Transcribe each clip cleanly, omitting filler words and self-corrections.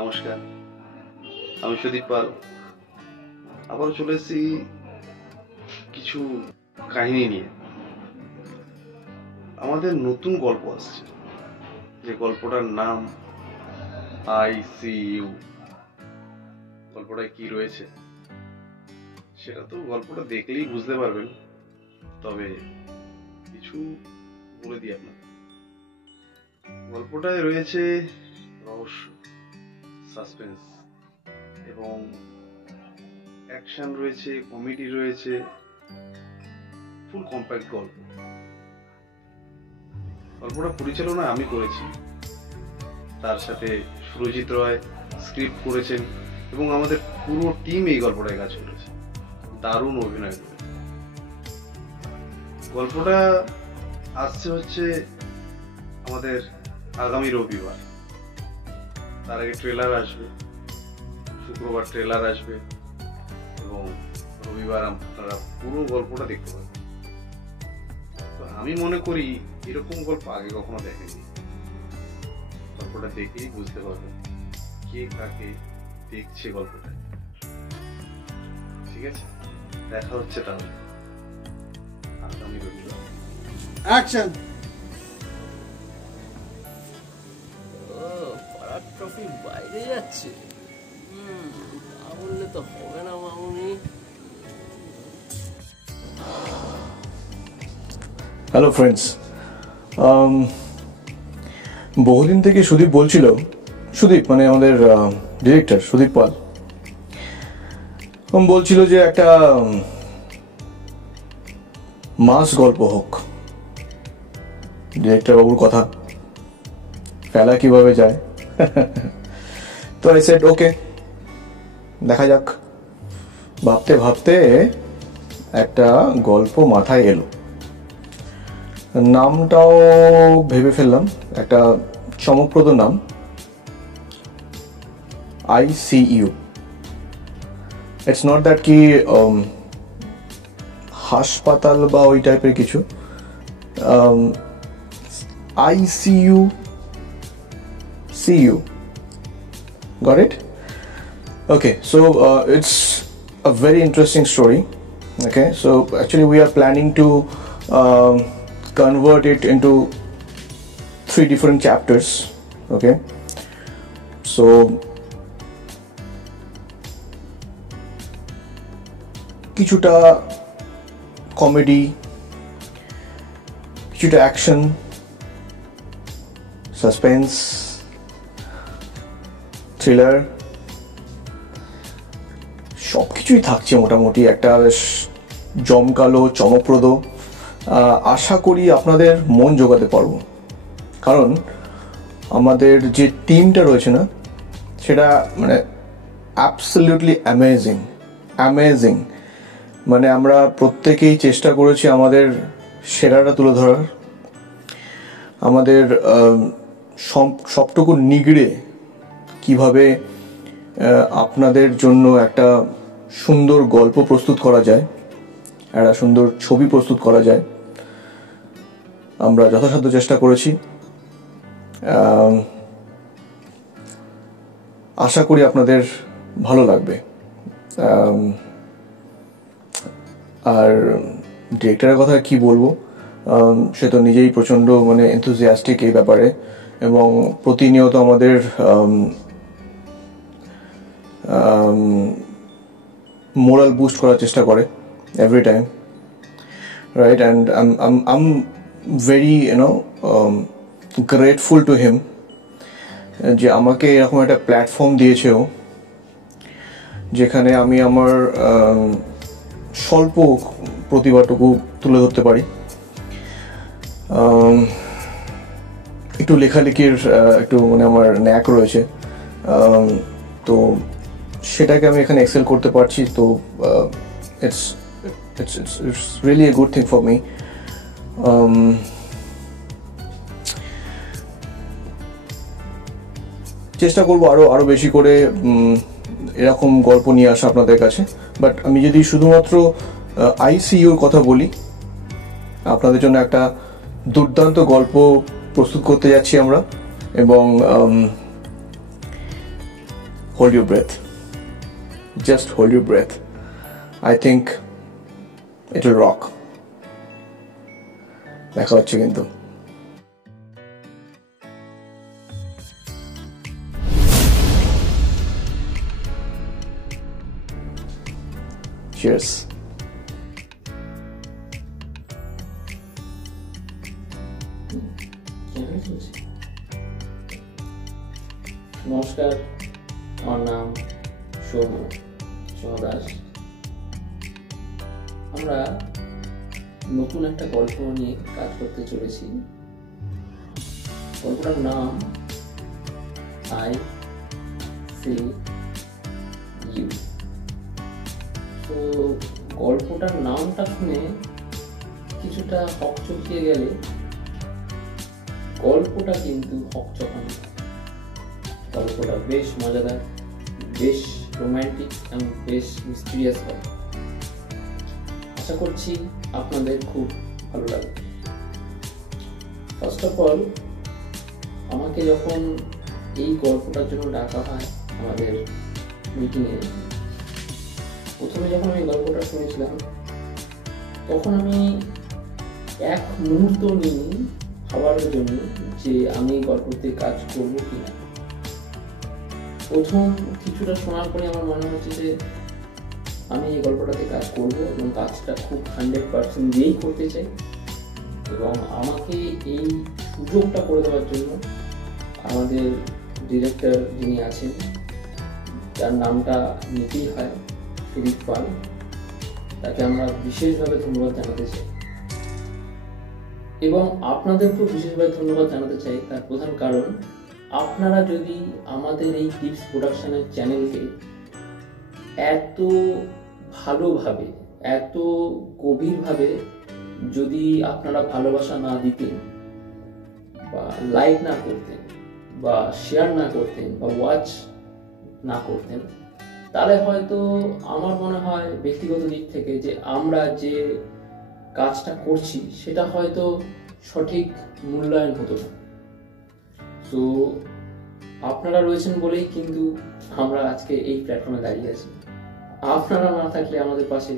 নমস্কার, আমি সুদীপ পাল। আবারও চলে এসেছি কিছু কাহিনী নিয়ে। আমাদের নতুন গল্প আসছে, যে গল্পটার নাম ICU। গল্পটায় কি রয়েছে সেটা তো গল্পটা দেখলেই বুঝতে পারবেন, তবে কিছু বলে দিই আপনার। গল্পটায় রয়েছে রহস্য, সাসপেন্স এবং অ্যাকশন রয়েছে, কমেডি রয়েছে, ফুল কম্প্যাক্ট গল্প। গল্পটা পরিচালনা আমি করেছি, তার সাথে সুরজিৎ রয় স্ক্রিপ্ট করেছেন এবং আমাদের পুরো টিম এই গল্পটায় কাজ করেছে। দারুণ অভিনয় করে। গল্পটা আসছে হচ্ছে আমাদের আগামী রবিবার। তার আগে ট্রেলার আসবে, শুক্রবার ট্রেলার আসবে এবং রবিবার আপনারা পুরো গল্পটা দেখতে পাবেন। তো আমি মনে করি এরকম গল্প আগে কখনো দেখেনি। গল্পটা দেখেই বুঝতে পারবেন কে কাকে দেখছে গল্পটা। ঠিক আছে, দেখা হচ্ছে তাহলে আগামী রবিবার। অ্যাকশন। পাড়ার ট্রফি বাইরে যাচ্ছে, তা বললে তো হবে না মামুনি। হ্যালো ফ্রেন্ডস, বহুদিন থেকে সুদীপ বলছিল, সুদীপ মানে আমাদের ডিরেক্টর সুদীপ পাল বলছিল যে একটা মাস গল্প হোক। ডিরেক্টর বাবুর কথা, ফেলা কিভাবে যায়। তো আই সেড ওকে, দেখা যাক। ভাবতে ভাবতে একটা গল্প মাথায় এলো, নামটাও ভেবে ফেললাম, একটা চমকপ্রদ নাম, ICU। ইটস নট দ্যাট কি হাসপাতাল বা ওই টাইপের কিছু। ICU, CU, got it? Okay, so it's a very interesting story. Okay, so actually we are planning to convert it into 3 different chapters. Okay, so কিছুটা কমেডি, কিছুটা অ্যাকশন, সাসপেন্স, থ্রিলার, সব কিছুই থাকছে মোটামুটি। একটা বেশ জমকালো, চমকপ্রদ। আশা করি আপনাদের মন জোগাতে পারবো, কারণ আমাদের যে টিমটা রয়েছে না, সেটা মানে অ্যাবসলিউটলি অ্যামেজিং। মানে আমরা প্রত্যেকেই চেষ্টা করেছি আমাদের সেরাটা তুলে ধরার, আমাদের সবটুকু নিগড়ে কিভাবে আপনাদের জন্য একটা সুন্দর গল্প প্রস্তুত করা যায়, একটা সুন্দর ছবি প্রস্তুত করা যায়, আমরা যথাসাধ্য চেষ্টা করেছি। আশা করি আপনাদের ভালো লাগবে। আর ডিরেক্টরের কথা কি বলবো, সে তো নিজেই প্রচণ্ড মানে এনথুজিয়াস্টিক এই ব্যাপারে, এবং প্রতিনিয়ত আমাদের মোরাল বুস্ট করার চেষ্টা করে every time, right? And am very grateful to him যে আমাকে এরকম একটা প্ল্যাটফর্ম দিয়েছে ও, যেখানে আমি আমার স্বল্প প্রতিভাটুকু তুলে ধরতে পারি। একটু লেখালেখির একটু মানে আমার ন্যাক রয়েছে, তো সেটাকে আমি এখানে এক্সেল করতে পারছি। তো it's really a good thing for me. চেষ্টা করবো আরো বেশি করে এরকম গল্প নিয়ে আসা আপনাদের কাছে। বাট আমি যদি শুধুমাত্র ICUর কথা বলি, আপনাদের জন্য একটা দুর্দান্ত গল্প প্রস্তুত করতে যাচ্ছি আমরা, এবং hold your breath. Just hold your breath. I think it will rock. দেখা হচ্ছে কিন্তু। Cheers. নমস্কার, আমার নাম সৌম দাস। আমরা নতুন একটা গল্প নিয়ে কাজ করতে চলেছি। গল্পটার নাম আই সি ইউ। তো গল্পটার নামটা শুনে কিছুটা হকচকিয়ে গেলে গল্পটা কিন্তু হকচকানো। গল্পটা বেশ মজাদার, বেশ রোম্যান্টিক এবং বেশ মিস্টিরিয়াস গল্প। আশা করছি আপনাদের খুব ভালো লাগবে। ফার্স্ট অফ অল, আমাকে যখন এই গল্পটার জন্য ডাকা হয় আমাদের মিটিংয়ে, প্রথমে যখন আমি গল্পটা শুনেছিলাম তখন আমি এক মুহূর্ত নিয়ে ভাবার জন্য যে আমি গল্পতে কাজ করব কিনা। প্রথম কিছুটা শোনার পরে আমার মনে হচ্ছে যে আমি এই গল্পটাতে কাজ করব এবং কাজটা খুব 100% দিয়েই করতে চাই। এবং আমাকে এই সুযোগটা করে দেওয়ার জন্য আমাদের ডিরেক্টর যিনি আছেন, যার নামটা নিতেই হয়, ফিলিপ পাল, তাকে আমরা বিশেষভাবে ধন্যবাদ জানাতে চাই। এবং আপনাদেরকেও বিশেষভাবে ধন্যবাদ জানাতে চাই। তার প্রধান কারণ, আপনারা যদি আমাদের এই টিপস প্রোডাকশনের চ্যানেলকে এত ভালোভাবে, এত গভীরভাবে যদি আপনারা ভালোবাসা না দিতেন, বা লাইক না করতেন, বা শেয়ার না করতেন, বা ওয়াচ না করতেন, তাহলে হয়তো আমার মনে হয় ব্যক্তিগত দিক থেকে যে আমরা যে কাজটা করছি সেটা হয়তো সঠিক মূল্যায়ন হতো না। তো আপনারা রয়েছেন বলেই কিন্তু আমরা আজকে এই প্ল্যাটফর্মে দাঁড়িয়ে আছি। আপনারা না থাকলে আমাদের পাশে,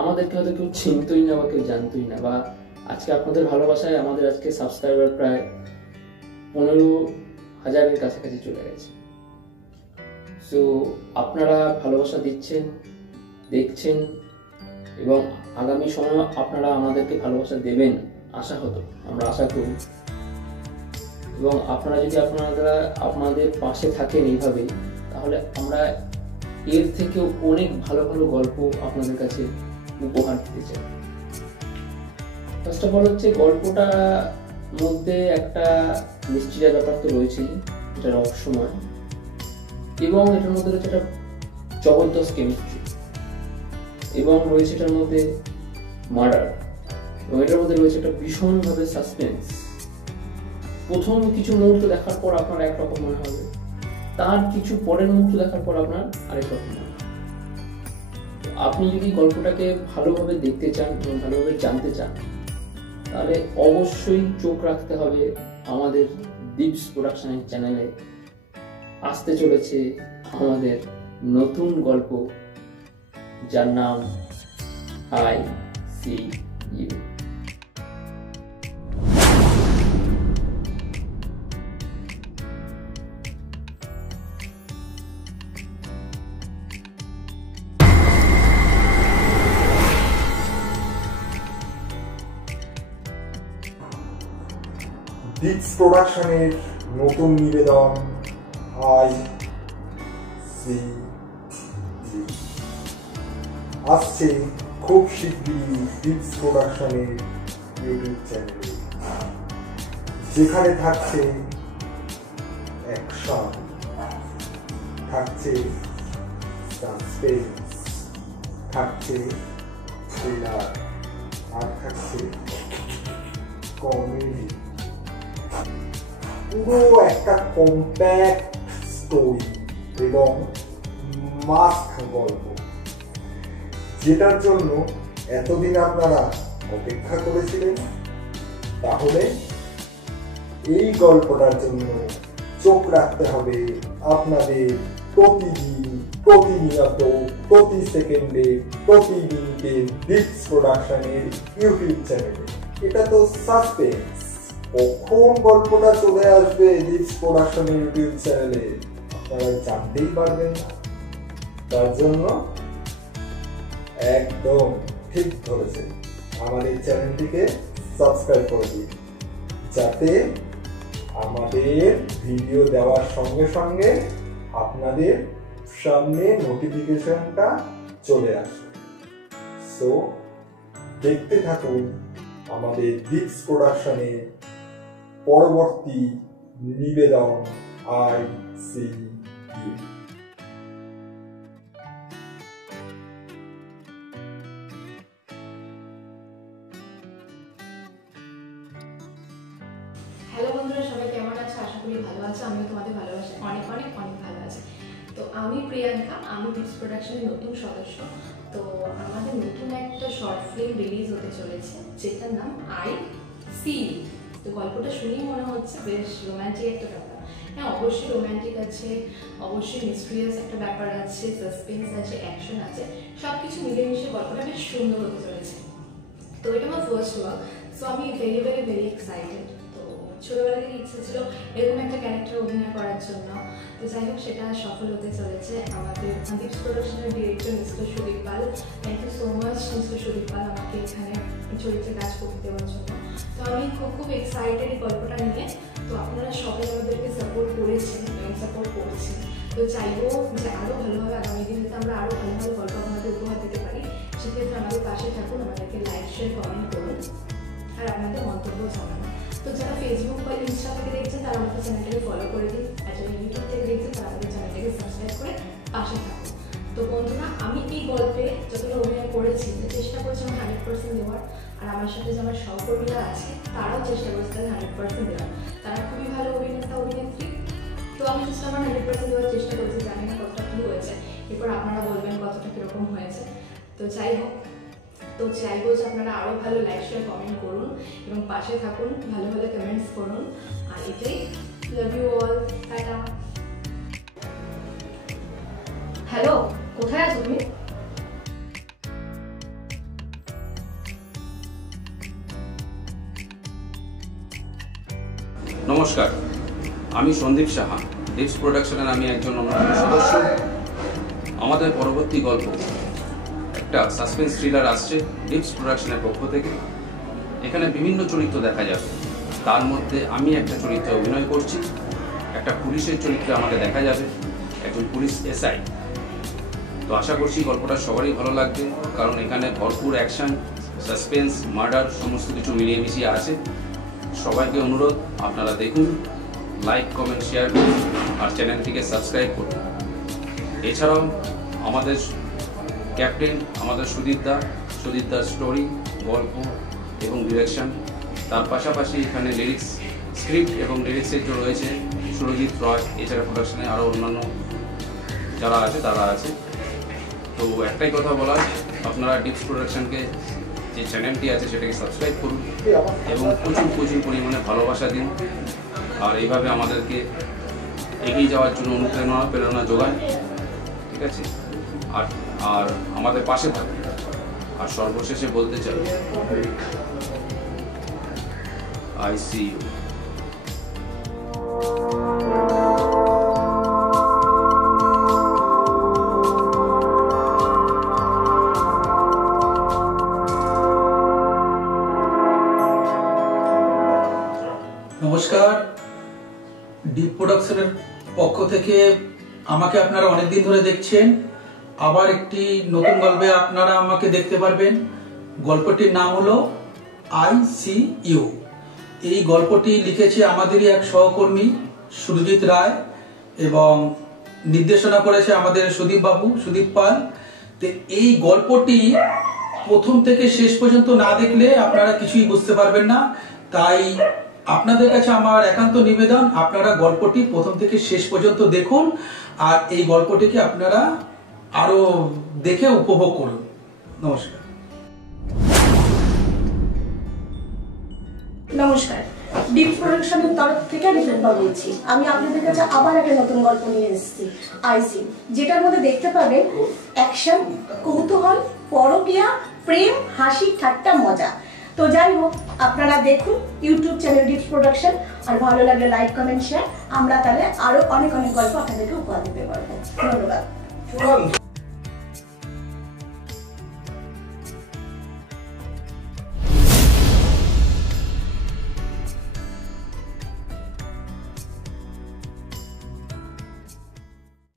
আমাদেরকে হয়তো কেউ চিনতই না বা কেউ জানতই না। বা আজকে আপনাদের ভালোবাসায় আমাদের আজকে সাবস্ক্রাইবার প্রায় 15,000-এর কাছাকাছি চলে গেছে। সো আপনারা ভালোবাসা দিচ্ছেন, দেখছেন, এবং আগামী সময় আপনারা আমাদেরকে ভালোবাসা দেবেন আশা হতো, আমরা আশা করি। এবং আপনারা যদি আপনাদের পাশে থাকেন এইভাবেই, তাহলে আমরা এর থেকেও অনেক ভালো ভালো গল্প আপনাদের কাছে উপহার দিতে চাই। ফার্স্ট অফ অল হচ্ছে, গল্পটার মধ্যে একটা মিস্ট্রির ব্যাপার তো রয়েছেই, এটা রহস্যময়, এবং এটার মধ্যে রয়েছে একটা জবরদস্ত কেমিস্ট্রি, এবং রয়েছে এটার মধ্যে মার্ডার, এবং এটার মধ্যে রয়েছে একটা ভীষণভাবে সাসপেন্স। প্রথম কিছু মুহূর্ত দেখার পর আপনার একরকম মনে হবে, তার কিছু পরের মুহূর্ত দেখার পর আপনার আরেক রকম মনে হবে। আপনি যদি গল্পটাকে ভালোভাবে দেখতে চান এবং ভালোভাবে জানতে চান, তাহলে অবশ্যই চোখ রাখতে হবে আমাদের দীপস প্রোডাকশনের চ্যানেলে। আসতে চলেছে আমাদের নতুন গল্প, যার নাম আই সি ইউ। দীপস প্রোডাকশনের নতুন নিবেদন আই সি ইউ আসছে খুব শীঘ্রই দীপস প্রোডাকশনের ইউটিউব চ্যানেলে, যেখানে থাকছে অ্যাকশন, থাকছে সাসপেন্স, থাকছে থ্রিলার, আর থাকছে কমেডি। পুরো একটা কম্প্যাক্ট স্টোরি এবং মাস্ক গল্প, যেটার জন্য এতদিন আপনারা অপেক্ষা করেছিলেন। তাহলে এই গল্পটার জন্য চোখ রাখতে হবে আপনাদের প্রতিদিন, প্রতিনিয়ত, প্রতি সেকেন্ডে, প্রতি মিনিটে ডিপস প্রোডাকশনের ইউটিউব চ্যানেলে। এটা তো সাসপেন্স, কখন গল্পটা চলে আসবে ডিপস প্রোডাকশনের ইউটিউব চ্যানেলে আপনারা জানতেই পারবেন না। তার জন্য একদম ঠিক ধরেছেন, আমাদের চ্যানেলটিকে সাবস্ক্রাইব করে দিন, যাতে আমাদের ভিডিও দেওয়ার সঙ্গে সঙ্গে আপনাদের সামনে নোটিফিকেশনটা চলে আসে। সো দেখতে থাকুন আমাদের ডিপস প্রোডাকশনে পরবর্তী নিবেদন ICU। হ্যালো বন্ধুরা, সবাই কেমন আছে? আশা করি ভালো আছে। আমিও তোমাদের ভালোবাসি, অনেক অনেক অনেক ভালো আছে। তো আমি প্রিয়াঙ্কা, আমি ডিপস প্রোডাকশনের নতুন সদস্য। তো আমাদের নতুন একটা শর্ট ফিল্ম রিলিজ হতে চলেছে, যেটার নাম ICU। তো গল্পটা শুনেই মনে হচ্ছে বেশ রোম্যান্টিক একটা ব্যাপার। হ্যাঁ, অবশ্যই রোম্যান্টিক আছে, অবশ্যই মিস্ট্রিয়াস একটা ব্যাপার আছে, সাসপেন্স আছে, অ্যাকশন আছে, সব কিছু মিলেমিশে গল্পটা বেশ সুন্দর হতে চলেছে। তো এটা আমার ফার্স্ট ওয়ার্ক, সো আমি ভেরি ভেরি ভেরি এক্সাইটেড। ছোটবেলা থেকে ইচ্ছে ছিল এরকম একটা ক্যারেক্টার অভিনয় করার জন্য। তো যাই হোক, সেটা সফল হতে চলেছে। আমাদের ডিপস প্রোডাকশনের director mister Sudip Pal, thank you so much mister Sudip Pal আমাকে এখানে চরিত্রে কাজ করতে দেওয়ার জন্য। তো আমি খুব এক্সাইটেড এই গল্পটা নিয়ে। তো আপনারা সবাই আমাদেরকে সাপোর্ট করেছেন এবং সাপোর্ট করছেন। তো চাইবো যে আরও ভালোভাবে আগামী দিনে আমরা আরও ভালো ভালো গল্প আমাদের উপহার দিতে পারি। সেক্ষেত্রে আমাদের পাশে থাকুন, আমাদেরকে লাইক শেয়ার কমেন্ট করুন আর আপনাদের মন্তব্য জানান। তো যারা ফেসবুক বা ইনস্টা থেকে দেখছেন তারা আমাদের চ্যানেলটাকে ফলো করে দিন, আর যারা ইউটিউব থেকে দেখছেন তারা আমাদের চ্যানেলটাকে সাবস্ক্রাইব করে পাশে থাকুন। তো বন্ধুরা, আমি এই গল্পে যতটা অভিনয় করেছি, চেষ্টা করেছি আমার 100% দেওয়ার। আর আমার সাথে যে আমার সহকর্মীরা আছে তারাও চেষ্টা করেছে তাদের 100% দেওয়ার। তারা খুবই ভালো অভিনেতা অভিনেত্রী। তো আমি জাস্ট আমার 100% দেওয়ার চেষ্টা করেছি, জানি না কতটা কী হয়েছে, এরপর আপনারা বলবেন কতটা কীরকম হয়েছে। তো যাই হোক, তো চাইবো যে আপনারা আরও ভালো লাইক শেয়ার কমেন্ট করুন এবং পাশে থাকুন, ভালো ভালো কমেন্টস করুন। আর এটাই, love you all, tata. Hello, কোথায় আছো তুমি? নমস্কার, আমি সন্দীপ সাহা, ডিপস প্রোডাকশনের আমি একজন অন্যতম সদস্য। আমাদের পরবর্তী গল্প একটা সাসপেন্স থ্রিলার আসছে ডিপস প্রোডাকশনের পক্ষ থেকে। এখানে বিভিন্ন চরিত্র দেখা যাবে, তার মধ্যে আমি একটা চরিত্রে অভিনয় করছি। একটা পুলিশের চরিত্রে আমাকে দেখা যাবে, একজন পুলিশ SI। তো আশা করছি গল্পটা সবারই ভালো লাগবে, কারণ এখানে ভরপুর অ্যাকশন, সাসপেন্স, মার্ডার সমস্ত কিছু মিলিয়ে মিশিয়ে আছে। সবাইকে অনুরোধ, আপনারা দেখুন, লাইক কমেন্ট শেয়ার করুন আর চ্যানেলটিকে সাবস্ক্রাইব করুন। এছাড়াও আমাদের ক্যাপ্টেন আমাদের সুদীপদার স্টোরি, গল্প এবং ডিরেকশন, তার পাশাপাশি এখানে লিরিক্স, স্ক্রিপ্ট এবং লিরিক্সের যে রয়েছে সুরজিৎ রয়। এছাড়া প্রোডাকশনে আরও অন্যান্য যারা আছে তারা আছে। তো একটাই কথা বলার, আপনারা ডিপস প্রোডাকশনকে যে চ্যানেলটি আছে সেটাকে সাবস্ক্রাইব করুন এবং প্রচুর পরিমাণে ভালোবাসা দিন। আর এইভাবে আমাদেরকে এগিয়ে যাওয়ার জন্য প্রেরণা যোগান, ঠিক আছে? আর আমাদের পাশে থাকুন। আর সর্বশেষে বলতে চাই, ICU। নমস্কার, ডিপ প্রোডাকশনের পক্ষ থেকে আমাকে আপনারা অনেকদিন ধরে দেখছেন। আবার একটি নতুন গল্পে আপনারা আমাকে দেখতে পারবেন। গল্পটির নাম হলো ICU। এই গল্পটি লিখেছে আমাদেরই এক সহকর্মী সুরজিৎ রায় এবং নির্দেশনা করেছে আমাদের সুদীপ পাল। তো এই গল্পটি প্রথম থেকে শেষ পর্যন্ত না দেখলে আপনারা কিছুই বুঝতে পারবেন না। তাই আপনাদের কাছে আমার একান্ত নিবেদন, আপনারা গল্পটি প্রথম থেকে শেষ পর্যন্ত দেখুন আর এই গল্পটিকে আপনারা আরো দেখে উপভোগ করুন। নমস্কার, ডিপস প্রোডাকশনের তরফ থেকে আমি রূপা বলছি। আমি আপনাদের কাছে আবার একটা নতুন গল্প নিয়ে এসেছি, আইসি, যেটার মধ্যে দেখতে পাবেন অ্যাকশন, কৌতূহল, পরকীয়া, প্রেম, হাসি, ঠাট্টা, মজা। তো যাই হোক, আপনারা দেখুন ইউটিউব চ্যানেল ডিপস প্রোডাকশন, আর ভালো লাগলে লাইক, কমেন্ট, শেয়ার। আমরা তাহলে আরো অনেক অনেক গল্প আপনাদেরকে উপহার দিতে পারবো। ধন্যবাদ।